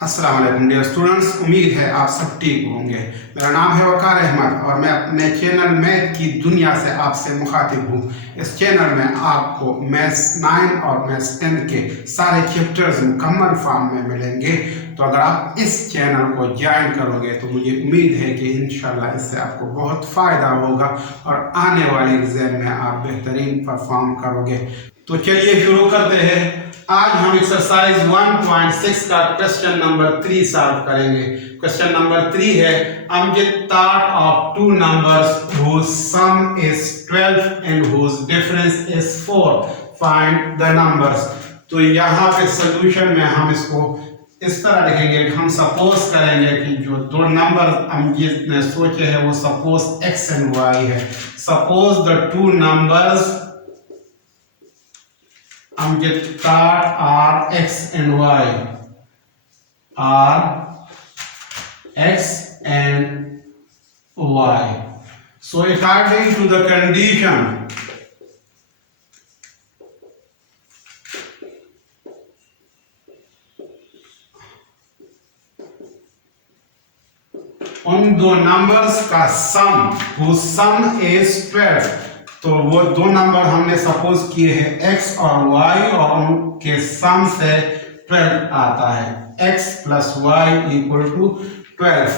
अस्सलाम वालेकुम dear students, उम्मीद है आप सब ठीक होंगे। मेरा नाम है वकार अहमद और मैं अपने चैनल मैथ की दुनिया से आपसे मुखातिब हूँ। इस चैनल में आपको मैथ्स 9 और मैथ्स 10 के सारे चैप्टर्स मुकम्मल फॉर्म में मिलेंगे। तो अगर आप इस चैनल को ज्वाइन करोगे तो मुझे उम्मीद है कि इंशाल्लाह इससे आपको बहुत फ़ायदा होगा और आने वाले एग्ज़ाम में आप बेहतरीन परफॉर्म करोगे। तो चलिए शुरू करते हैं। आज हम एक्सरसाइज 1.6 का क्वेश्चन नंबर 3 सॉल्व करेंगे। क्वेश्चन नंबर 3 है Amjad thought of two numbers whose sum is 12 and whose difference is 4, find the numbers. तो यहाँ पे सॉल्यूशन में हम इसको इस तरह लिखेंगे। हम सपोज करेंगे कि जो दो नंबर अमजद ने सोचे हैं वो सपोज x एंड y है। Suppose the two numbers Amjad thought are x and y, are x and y. So according to the condition, उन दो नंबर्स का सम whose sum is 12, तो वो दो नंबर हमने सपोज किए हैं x और y और उनके सम से 12 आता है। x plus y equal to 12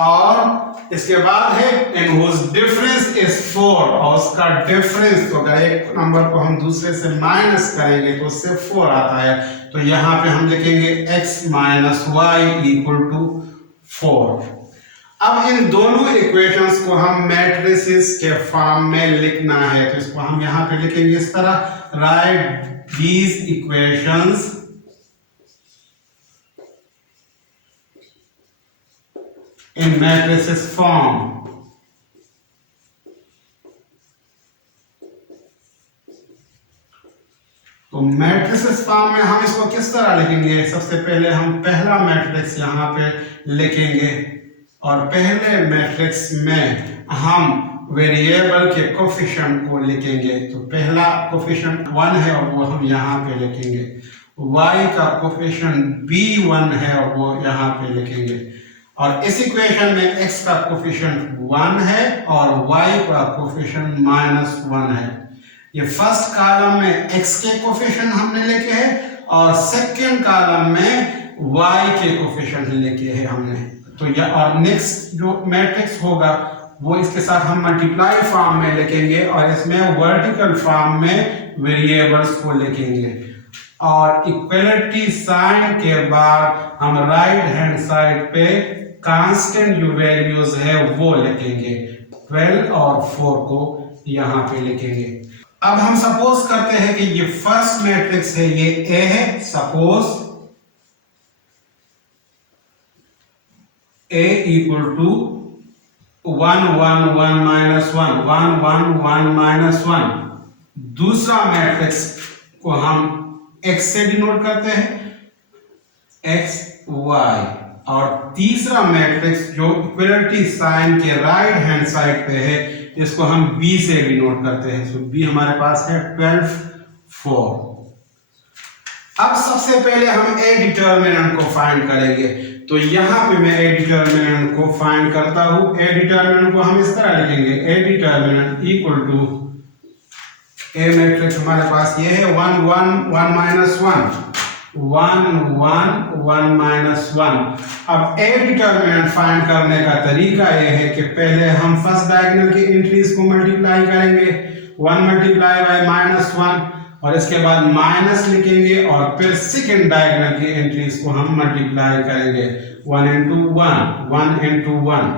और इसके बाद है एंड हुज डिफरेंस इज 4 और उसका डिफरेंस, तो अगर एक नंबर को हम दूसरे से माइनस करेंगे तो उससे 4 आता है। तो यहाँ पे हम लिखेंगे x minus y equal to 4। अब इन दोनों इक्वेशंस को हम मैट्रिसेस के फॉर्म में लिखना है। तो इसको हम यहां पे लिखेंगे इस तरह, right these equations in matrices form. तो मैट्रिसेस फॉर्म में हम इसको किस तरह लिखेंगे? सबसे पहले हम पहला मैट्रिक्स यहां पे लिखेंगे और पहले मैट्रिक्स में हम वेरिएबल के कोफिशिएंट को लिखेंगे। तो पहला कोफिशिएंट 1 है और वो हम यहाँ पे लिखेंगे। y का कोफिशिएंट b1 है और वो यहाँ पे लिखेंगे। और इस इक्वेशन में x का कोफिशिएंट 1 है और y का कोफिशिएंट -1 है। ये फर्स्ट कॉलम में x के कोफिशिएंट हमने लिखे हैं और सेकंड कॉलम में y के कोफिशिएंट लिखे हैं हमने। तो या और नेक्स्ट जो मैट्रिक्स होगा वो इसके साथ हम मल्टीप्लाई फॉर्म में लिखेंगे और इसमें वर्टिकल फॉर्म में वेरिएबल्स को लिखेंगे और इक्वलिटी साइन के बाद हम राइट हैंड साइड पे कांस्टेंट जो वैल्यूज है वो लिखेंगे। 12 और 4 को यहाँ पे लिखेंगे। अब हम सपोज करते हैं कि ये फर्स्ट मैट्रिक्स है, ये A है। Suppose A equal to 1 1 1 minus 1 1 1 1 minus 1। दूसरा मैट्रिक्स को हम x से डिनोट करते हैं, x y। और तीसरा मैट्रिक्स जो इक्वलिटी साइन के राइट हैंड साइड पे है इसको हम b से डिनोट करते हैं। तो b हमारे पास है 12 4। अब सबसे पहले हम a डिटर्मिनेंट को फाइंड करेंगे। तो यहाँ पे मैं a डिटर्मिनेंट को फाइंड करता हूँ। a डिटर्मिनेंट को हम इस तरह लिखेंगे, a determinant equal to a matrix हमारे पास ये है 1 1 1 minus 1 1 1 1 minus 1। अब a डिटर्मिनेंट फाइंड करने का तरीका ये है कि पहले हम फर्स्ट डायगोनल की एंट्रीज को मल्टीप्लाई करेंगे। 1 मल्टीप्लाई बाय -1 और इसके बाद माइनस लिखेंगे और फिर सेकंड डायगोनल की एंट्रीज को हम मल्टीप्लाई करेंगे। 1 into 1 1 into 1।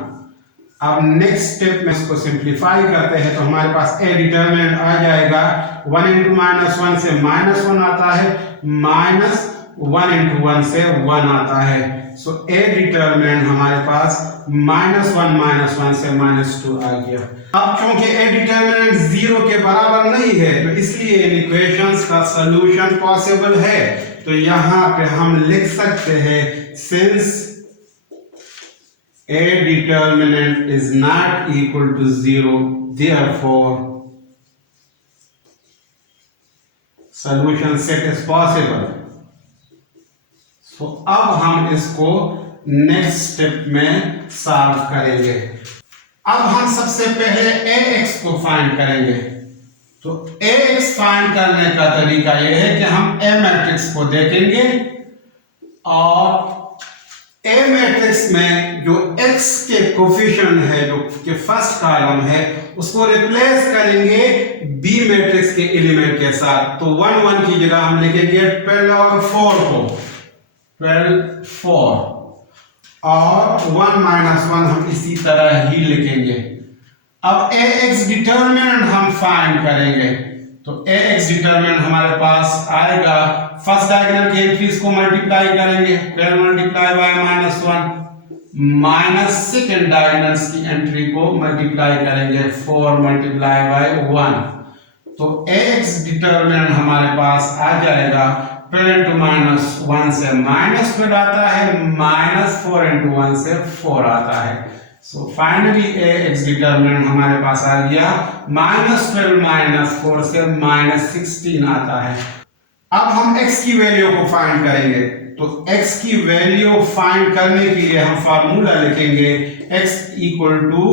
अब नेक्स्ट स्टेप में इसको सिंपलीफाई करते हैं तो हमारे पास a डिटर्मिनेंट आ जाएगा। 1 into -1 से -1 आता है, -1 into 1 से 1 आता है। सो a डिटर्मिनेंट हमारे पास -1 से -2 आ गया। अब क्योंकि a डिटर्मिनेंट 0 के बराबर नहीं है तो इसलिए इन इक्वेशंस का सॉल्यूशन पॉसिबल है। तो यहाँ पे हम लिख सकते हैं since a determinant is not equal to 0, therefore solution set is possible। तो अब हम इसको नेक्स्ट स्टेप में सॉल्व करेंगे। अब हम सबसे पहले ax को फाइंड करेंगे। तो ax फाइंड करने का तरीका यह है कि हम A मैट्रिक्स को देखेंगे और A मैट्रिक्स में जो x के कोफिशिएंट है, जो कि फर्स्ट कॉलम है, उसको रिप्लेस करेंगे B मैट्रिक्स के एलिमेंट के साथ। तो 1 1 की जगह हम लिखेंगे 12 और 4 को, 12 4 और 1 - 1 हम इसी तरह ही लिखेंगे। अब ax डिटरमिनेंट हम फाइंड करेंगे। तो ax डिटरमिनेंट हमारे पास आएगा, फर्स्ट डायगोनल की एंट्रीज को मल्टीप्लाई करेंगे, 12 multiply by -1 minus second diagonals की एंट्री को मल्टीप्लाई करेंगे, 4 मल्टीप्लाई बाय 1। तो ax डिटरमिनेंट हमारे पास आ जाएगा 12 into -1 से -12 आता है, -4 into 1 से 4 आता है। सो फाइनली ax डिटरमिनेंट हमारे पास आ गया -12 - 4 से -16 आता है। अब हम x की वैल्यू को फाइंड करेंगे। तो x की वैल्यू फाइंड करने के लिए हम फार्मूला लिखेंगे x equal to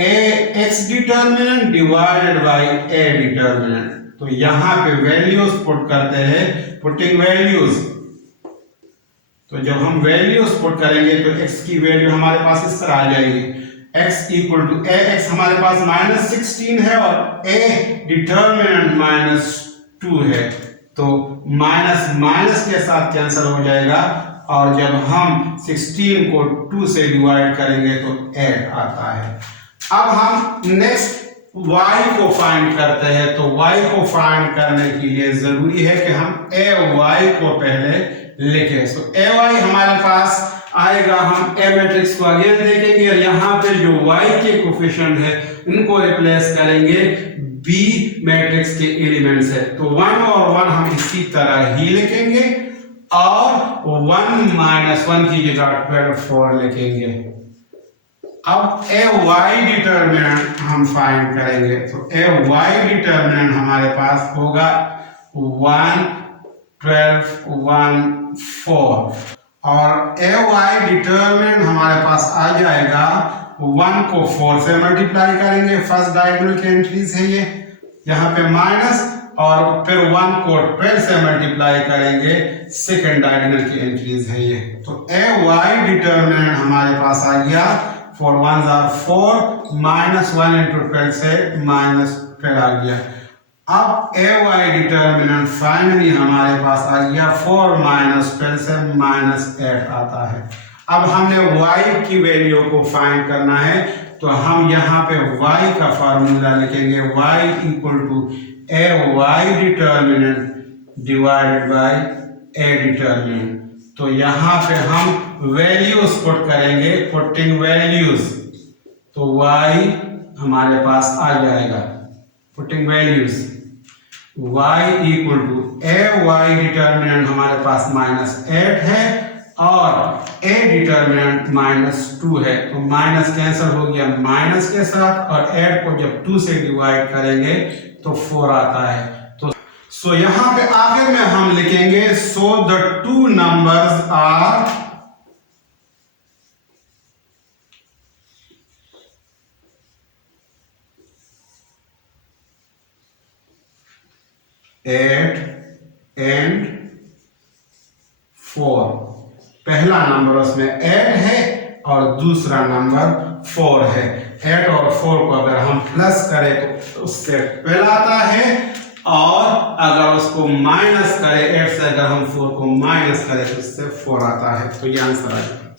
ax determinant divided by a determinant. तो यहां पे वैल्यूज पुट करते हैं, पुटिंग वैल्यूज। तो जब हम वैल्यूज पुट करेंगे तो x की वैल्यू हमारे पास इस तरह आ जाएगी, x इक्वल टू ax हमारे पास -16 है और a डिटरमिनेंट -2 है। तो माइनस माइनस के साथ कैंसिल हो जाएगा और जब हम 16 को 2 से डिवाइड करेंगे तो 8 आता है। अब हम नेक्स्ट y को फाइंड करते हैं। तो y को फाइंड करने के लिए जरूरी है कि हम ay को पहले लिखें। सो ay हमारे पास आएगा, हम a मैट्रिक्स को अगेन देखेंगे और यहाँ पे जो y के कोफिशिएंट है उनको रिप्लेस करेंगे b मैट्रिक्स के एलिमेंट से। तो 1 और 1 हम इसी तरह ही लिखेंगे और 1 - 1 की जगह 12 4 लिखेंगे। अब ay डिटरमिनेंट हम फाइंड करेंगे। तो ay डिटरमिनेंट हमारे पास होगा 1 12 1 4 और ay डिटरमिनेंट हमारे पास आ जाएगा, 1 को 4 से मल्टीप्लाई करेंगे, फर्स्ट डायगोनल की एंट्रीज है ये, यहाँ पे माइनस, और फिर 1 को 12 से मल्टीप्लाई करेंगे, सेकंड डायगोनल की एंट्रीज है ये। तो ay डिटरमिनेंट हमारे पास आ गया 4 1s are 4 -1 into 12 से -12 आ गया। अब ay डिटरमिनेंट फाइनली हमारे पास आ गया 4 - 12 से -8 आता है। अब हमने y की वैल्यू को फाइंड करना है, तो हम यहाँ पे y का फार्मूला लिखेंगे, y equal to ay determinant divided by a determinant. तो यहाँ पे हम वैल्यूज पुट करेंगे, पुटिंग वैल्यूज। तो y हमारे पास आ जाएगा, putting values, y equal to ay determinant हमारे पास -8 है और a डिटरमिनेंट -2 है। तो माइनस कैंसिल हो गया माइनस के साथ और 8 को जब 2 से डिवाइड करेंगे तो 4 आता है। तो सो यहां पे आखिर में हम लिखेंगे, so the two numbers are 8 and 4। पहला नंबर उसमें 8 है और दूसरा नंबर 4 है। 8 और 4 को अगर हम प्लस करें तो उससे 12 आता है और अगर उसको माइनस करें, 8 से अगर हम 4 को माइनस करें तो उससे 4 आता है। तो ये आंसर आ जाएगा।